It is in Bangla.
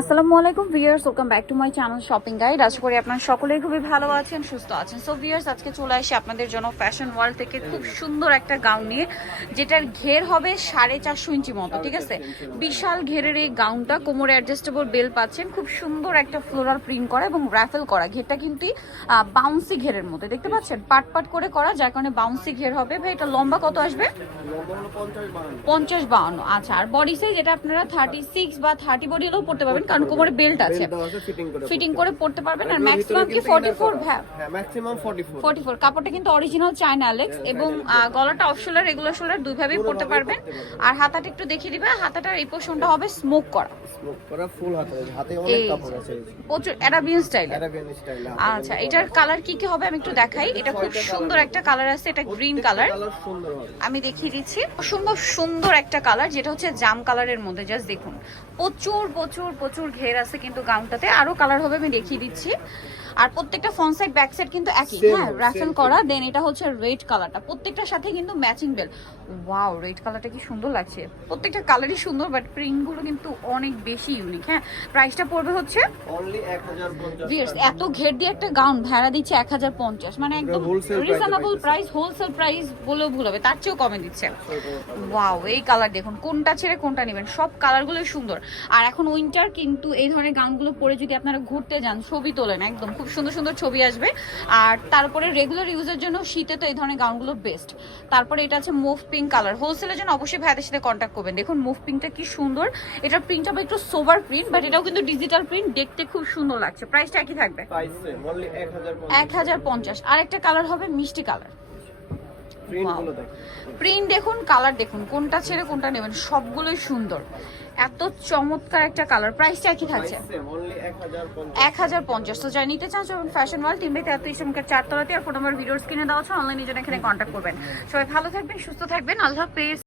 আসসালামু আলাইকুম viewers, welcome back to my channel shopping guide. আশা করি আপনারা সকলেই খুবই ভালো আছেন, সুস্থ আছেন। সো ভিউয়ার্স, আজকে চলে আসি আপনাদের জন্য ফ্যাশন ওয়ার্ল্ড থেকে খুব সুন্দর একটা গাউন নিয়ে, যেটার ঘের হবে 450 ইঞ্চি মতো। ঠিক আছে, বিশাল ঘেরের এই গাউনটা কোমরে অ্যাডজাস্টেবল বেল পাচ্ছেন, খুব সুন্দর একটা ফ্লোরাল প্রিন্ট করা এবং র্যাফেল করা। ঘেরটা কিন্তু বাউন্সি ঘেরের মতো দেখতে পাচ্ছেন, পাট পাট করে করা, যার কারণে বাউন্সি ঘের হবে। ভাই এটা লম্বা কত আসবে? 50-52। আচ্ছা, আর বডি সাইজ এটা আপনারা 36 বা 30 বডি হলেও পড়তে পারবেন, কারণ কোমরে বেল্ট আছে, ফিটিং করে পড়তে পারবেন। আর ম্যাক্সিমাম কি 44? হ্যাঁ, ম্যাক্সিমাম 44। কাপড়টা কিন্তু অরিজিনাল চায়না অ্যালেক্স, এবং গলাটা অফ শোল্ডার, রেগুলার শোল্ডার দুইভাবেই পড়তে পারবেন। আর হাতাটা একটু দেখিয়ে দিবে, হাতাটার এই পোরশনটা হবে স্মোক করা, ফুল হাতে অনেক কাপড় আছে, প্রচুর অ্যারাবিয়ান স্টাইল। আচ্ছা, এটার কালার কি কি হবে আমি একটু দেখাই। এটা খুব সুন্দর একটা কালার আছে, এটা গ্রিন কালার, আমি দেখিয়ে দিচ্ছি। অসম্ভব সুন্দর একটা কালার, যেটা হচ্ছে জাম কালারের মধ্যে। জাস্ট দেখুন, প্রচুর প্রচুর প্রচুর ঘের আছে কিন্তু গাউনটাতে। আরো কালার হবে, আমি দেখিয়ে দিচ্ছি। আর প্রত্যেকটা ফ্রন্ট সাইড ব্যাক সাইড কিন্তু একই, হ্যাঁ, রাফেল করা। দেন এটা হচ্ছে রেড কালারটা, প্রত্যেকটার সাথে কিন্তু ম্যাচিং বেল। ওয়াও, রেড কালারটা কি সুন্দর লাগছে। প্রত্যেকটা কালারই সুন্দর, বাট প্রিন্টগুলো কিন্তু অনেক বেশি ইউনিক। হ্যাঁ, প্রাইসটা পড়বে হচ্ছে অনলি 1050। এত ঘের দিয়ে একটা গাউন ভাড়া দিচ্ছে 1050, মানে একদম রিজনেবল প্রাইস, হোলসেল প্রাইস বলেও ভুল হবে, তার চেয়েও কমে দিচ্ছে। ওয়াও, এই কালার দেখুন, কোনটা ছেড়ে কোনটা নেবেন, সব কালারগুলোই সুন্দর। আর এখন উইন্টার, কিন্তু এই ধরনের গাউনগুলো পরে যদি আপনারা ঘুরতে যান, ছবি তোলেন, একদম খুব সুন্দর সুন্দর ছবি আসবে। আর তারপরে রেগুলার ইউজের জন্য শীতে তো এই ধরনের গাউনগুলো বেস্ট। তারপরে এটা আছে মুভ পিঙ্ক কালার, হোলসেলের জন্য অবশ্যই ভাইদের সাথে কন্ট্যাক্ট করবেন। দেখুন মুভ পিঙ্কটা কি সুন্দর, এটার প্রিন্টটা হবে একটু সোবার প্রিন্ট, বাট এটাও কিন্তু ডিজিটাল প্রিন্ট, দেখতে খুব সুন্দর লাগছে। প্রাইসটা একই থাকবে, 1050। আর একটা কালার হবে মিষ্টি কালার। প্রিন্ট দেখুন, কালার দেখুন, কোনটা ছেড়ে কোনটা নেবেন, সবগুলোই সুন্দর, এত চমৎকার একটা কালার। প্রাইসটা কি থাকছে? 1050। তো যাই নিতে চান ফ্যাশন ওয়ার্ল্ড 3/33 চমকের 4 তলাতে। আর ফোন নাম্বার ভিডিওর স্ক্রিনে দেওয়া আছে, অনলাইনে জন্য এখানে কন্ট্যাক্ট করবেন। সবাই ভালো থাকবেন, সুস্থ থাকবেন, আল্লাহ হাফেজ।